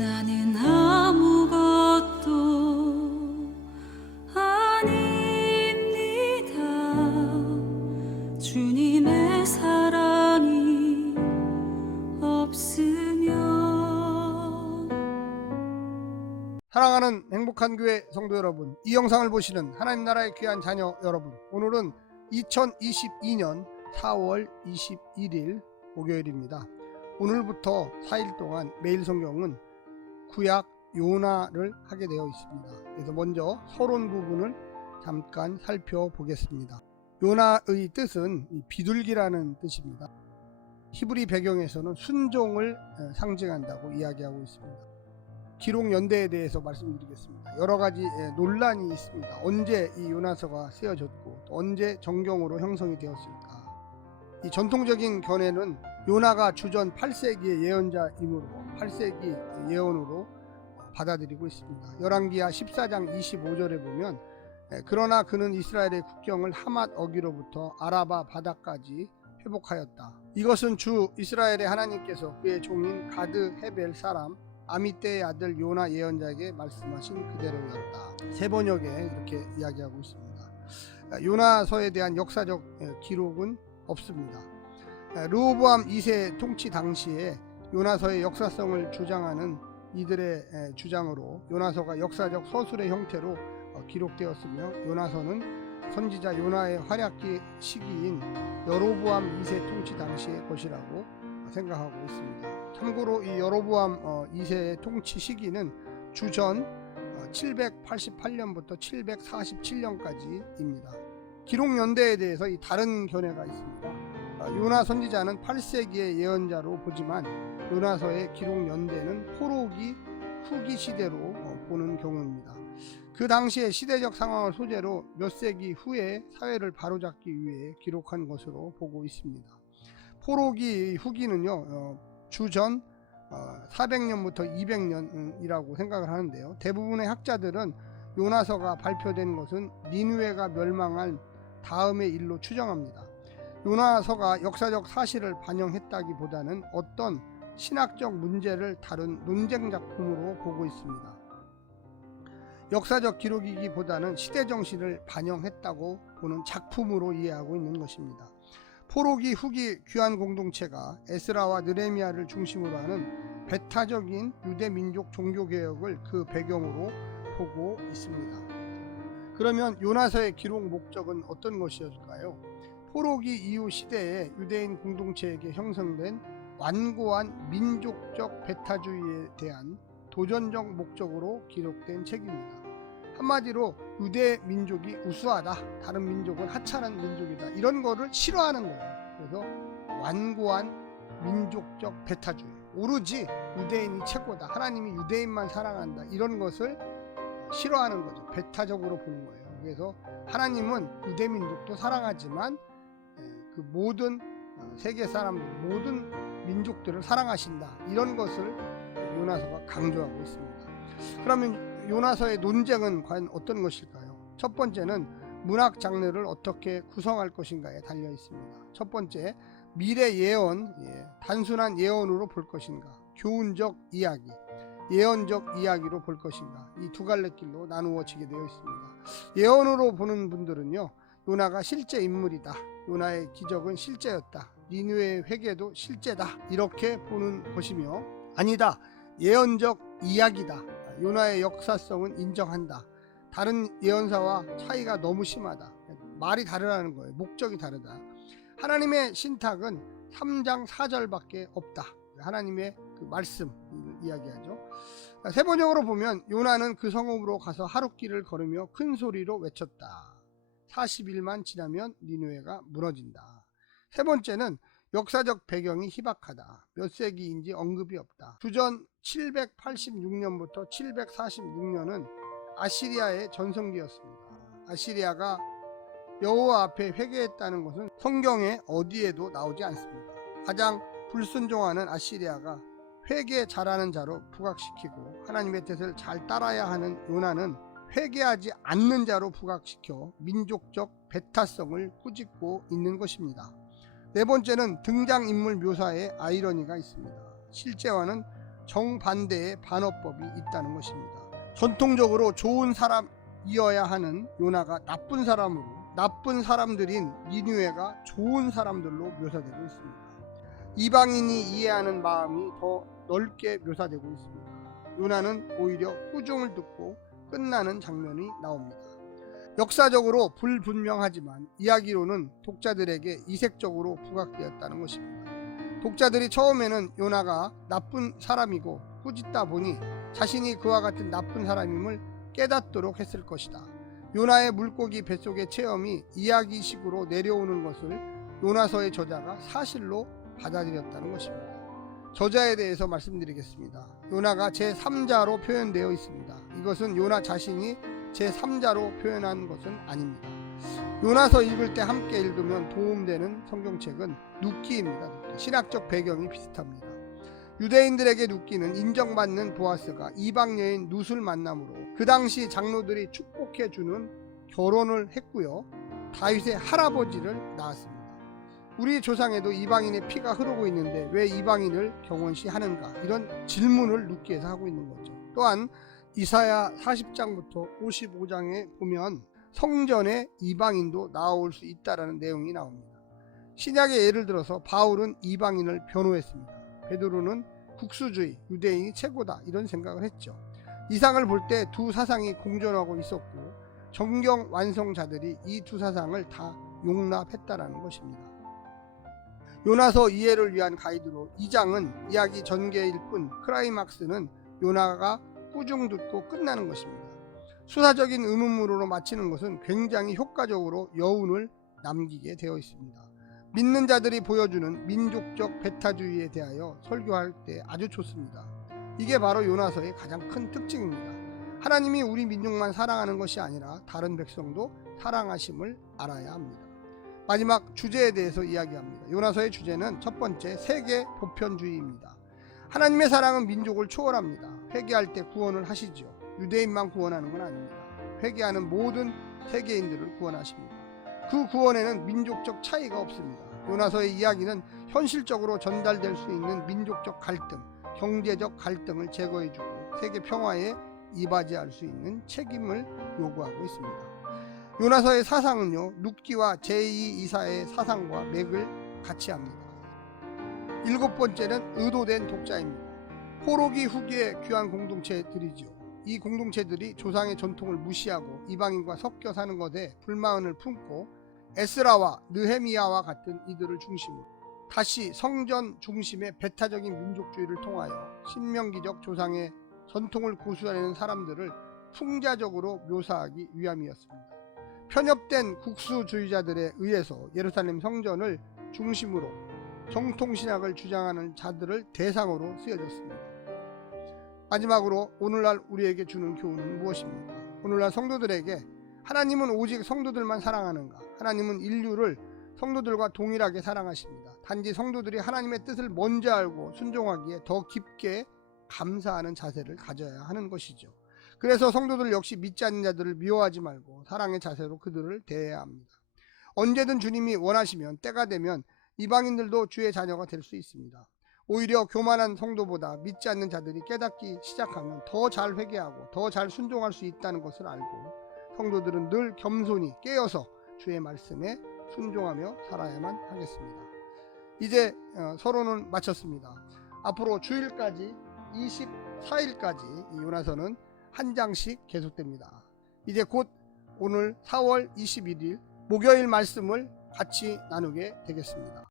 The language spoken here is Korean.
나는 아무것도 아닙니다. 주님의 사랑이 없으면. 사랑하는 행복한 교회 성도 여러분, 이 영상을 보시는 하나님 나라의 귀한 자녀 여러분, 오늘은 2022년 4월 21일 목요일입니다. 오늘부터 4일 동안 매일 성경은 구약 요나를 하게 되어 있습니다. 그래서 먼저 서론 부분을 잠깐 살펴보겠습니다. 요나의 뜻은 비둘기라는 뜻입니다. 히브리 배경에서는 순종을 상징한다고 이야기하고 있습니다. 기록 연대에 대해서 말씀드리겠습니다. 여러 가지 논란이 있습니다. 언제 이 요나서가 쓰여졌고 또 언제 정경으로 형성이 되었을까? 이 전통적인 견해는 요나가 주전 8세기의 예언자이므로 8세기 예언으로 받아들이고 있습니다. 열왕기하 14장 25절에 보면 그러나 그는 이스라엘의 국경을 하맛 어기로부터 아라바 바다까지 회복하였다. 이것은 주 이스라엘의 하나님께서 그의 종인 가드 헤벨 사람 아미떼의 아들 요나 예언자에게 말씀하신 그대로였다. 세 번역에 이렇게 이야기하고 있습니다. 요나서에 대한 역사적 기록은 없습니다. 르호보암 2세 통치 당시에 요나서의 역사성을 주장하는 이들의 주장으로 요나서가 역사적 서술의 형태로 기록되었으며, 요나서는 선지자 요나의 활약기 시기인 여로보암 2세 통치 당시의 것이라고 생각하고 있습니다. 참고로 이 여로보암 2세의 통치 시기는 주전 788년부터 747년까지입니다. 기록 연대에 대해서 이 다른 견해가 있습니다. 요나 선지자는 8세기의 예언자로 보지만 요나서의 기록 연대는 포로기 후기 시대로 보는 경우입니다. 그 당시의 시대적 상황을 소재로 몇 세기 후에 사회를 바로잡기 위해 기록한 것으로 보고 있습니다. 포로기 후기는요, 주전 400년부터 200년이라고 생각을 하는데요. 대부분의 학자들은 요나서가 발표된 것은 니느웨가 멸망한 다음의 일로 추정합니다. 요나서가 역사적 사실을 반영했다기보다는 어떤 신학적 문제를 다룬 논쟁 작품으로 보고 있습니다. 역사적 기록이기보다는 시대 정신을 반영했다고 보는 작품으로 이해하고 있는 것입니다. 포로기 후기 귀환 공동체가 에스라와 느헤미야를 중심으로 하는 배타적인 유대 민족 종교개혁을 그 배경으로 보고 있습니다. 그러면 요나서의 기록 목적은 어떤 것이었을까요? 포로기 이후 시대에 유대인 공동체에게 형성된 완고한 민족적 배타주의에 대한 도전적 목적으로 기록된 책입니다. 한마디로 유대 민족이 우수하다, 다른 민족은 하찮은 민족이다, 이런 거를 싫어하는 거예요. 그래서 완고한 민족적 배타주의, 오로지 유대인이 최고다, 하나님이 유대인만 사랑한다, 이런 것을 싫어하는 거죠. 배타적으로 보는 거예요. 그래서 하나님은 유대 민족도 사랑하지만 그 모든 세계 사람들, 모든 민족들을 사랑하신다, 이런 것을 요나서가 강조하고 있습니다. 그러면 요나서의 논쟁은 과연 어떤 것일까요? 첫 번째는 문학 장르를 어떻게 구성할 것인가에 달려 있습니다. 첫 번째, 미래 예언, 단순한 예언으로 볼 것인가, 교훈적 이야기, 예언적 이야기로 볼 것인가, 이 두 갈래 길로 나누어지게 되어 있습니다. 예언으로 보는 분들은요, 요나가 실제 인물이다, 요나의 기적은 실제였다, 니느웨의 회개도 실제다, 이렇게 보는 것이며, 아니다, 예언적 이야기다, 요나의 역사성은 인정한다, 다른 예언사와 차이가 너무 심하다, 말이 다르다는 거예요. 목적이 다르다. 하나님의 신탁은 3장 4절밖에 없다, 하나님의 그 말씀 이야기하죠. 세 번역으로 보면 요나는 그 성읍으로 가서 하룻길을 걸으며 큰 소리로 외쳤다. 40일만 지나면 니느웨가 무너진다. 세 번째는 역사적 배경이 희박하다. 몇 세기인지 언급이 없다. 주전 786년부터 746년은 아시리아의 전성기였습니다. 아시리아가 여호와 앞에 회개했다는 것은 성경에 어디에도 나오지 않습니다. 가장 불순종하는 아시리아가 회개 잘하는 자로 부각시키고, 하나님의 뜻을 잘 따라야 하는 요나는 회개하지 않는 자로 부각시켜 민족적 배타성을 꾸짖고 있는 것입니다. 네 번째는 등장인물 묘사에 아이러니가 있습니다. 실제와는 정반대의 반어법이 있다는 것입니다. 전통적으로 좋은 사람이어야 하는 요나가 나쁜 사람으로, 나쁜 사람들인 니느웨가 좋은 사람들로 묘사되고 있습니다. 이방인이 이해하는 마음이 더 넓게 묘사되고 있습니다. 요나는 오히려 꾸중을 듣고 끝나는 장면이 나옵니다. 역사적으로 불분명하지만 이야기로는 독자들에게 이색적으로 부각되었다는 것입니다. 독자들이 처음에는 요나가 나쁜 사람이고 꾸짖다 보니 자신이 그와 같은 나쁜 사람임을 깨닫도록 했을 것이다. 요나의 물고기 뱃속의 체험이 이야기식으로 내려오는 것을 요나서의 저자가 사실로 받아들였다는 것입니다. 저자에 대해서 말씀드리겠습니다. 요나가 제3자로 표현되어 있습니다. 이것은 요나 자신이 제3자로 표현한 것은 아닙니다. 요나서 읽을 때 함께 읽으면 도움되는 성경책은 눕기입니다. 눕기. 신학적 배경이 비슷합니다. 유대인들에게 눕기는 인정받는 보아스가 이방 여인 룻을 만남으로 그 당시 장로들이 축복해주는 결혼을 했고요. 다윗의 할아버지를 낳았습니다. 우리 조상에도 이방인의 피가 흐르고 있는데 왜 이방인을 경원시하는가, 이런 질문을 눕기에서 하고 있는 거죠. 또한 이사야 40장부터 55장에 보면 성전에 이방인도 나올 수 있다라는 내용이 나옵니다. 신약의 예를 들어서 바울은 이방인을 변호했습니다. 베드로는 국수주의, 유대인이 최고다, 이런 생각을 했죠. 이상을 볼 때 두 사상이 공존하고 있었고 정경 완성자들이 이 두 사상을 다 용납했다라는 것입니다. 요나서 이해를 위한 가이드로 2장은 이야기 전개일 뿐 클라이막스는 요나가 꾸중 듣고 끝나는 것입니다. 수사적인 의문문으로 마치는 것은 굉장히 효과적으로 여운을 남기게 되어 있습니다. 믿는 자들이 보여주는 민족적 배타주의에 대하여 설교할 때 아주 좋습니다. 이게 바로 요나서의 가장 큰 특징입니다. 하나님이 우리 민족만 사랑하는 것이 아니라 다른 백성도 사랑하심을 알아야 합니다. 마지막 주제에 대해서 이야기합니다. 요나서의 주제는 첫 번째, 세계 보편주의입니다. 하나님의 사랑은 민족을 초월합니다. 회개할 때 구원을 하시죠. 유대인만 구원하는 건 아닙니다. 회개하는 모든 세계인들을 구원하십니다. 그 구원에는 민족적 차이가 없습니다. 요나서의 이야기는 현실적으로 전달될 수 있는 민족적 갈등, 경제적 갈등을 제거해주고 세계 평화에 이바지할 수 있는 책임을 요구하고 있습니다. 요나서의 사상은요, 눕기와 제2이사의 사상과 맥을 같이 합니다. 7번째는 의도된 독자입니다. 포로기 후기의 귀한 공동체들이죠. 이 공동체들이 조상의 전통을 무시하고 이방인과 섞여 사는 것에 불만을 품고 에스라와 느헤미야와 같은 이들을 중심으로 다시 성전 중심의 배타적인 민족주의를 통하여 신명기적 조상의 전통을 고수하려는 사람들을 풍자적으로 묘사하기 위함이었습니다. 편협된 국수주의자들에 의해서 예루살렘 성전을 중심으로 정통신학을 주장하는 자들을 대상으로 쓰여졌습니다. 마지막으로 오늘날 우리에게 주는 교훈은 무엇입니까? 오늘날 성도들에게 하나님은 오직 성도들만 사랑하는가? 하나님은 인류를 성도들과 동일하게 사랑하십니다. 단지 성도들이 하나님의 뜻을 먼저 알고 순종하기에 더 깊게 감사하는 자세를 가져야 하는 것이죠. 그래서 성도들 역시 믿지 않는 자들을 미워하지 말고 사랑의 자세로 그들을 대해야 합니다. 언제든 주님이 원하시면 때가 되면 이방인들도 주의 자녀가 될 수 있습니다. 오히려 교만한 성도보다 믿지 않는 자들이 깨닫기 시작하면 더 잘 회개하고 더 잘 순종할 수 있다는 것을 알고 성도들은 늘 겸손히 깨어서 주의 말씀에 순종하며 살아야만 하겠습니다. 이제 서론은 마쳤습니다. 앞으로 주일까지 24일까지 이 요나서는 한 장씩 계속됩니다. 이제 곧 오늘 4월 21일 목요일 말씀을 같이 나누게 되겠습니다.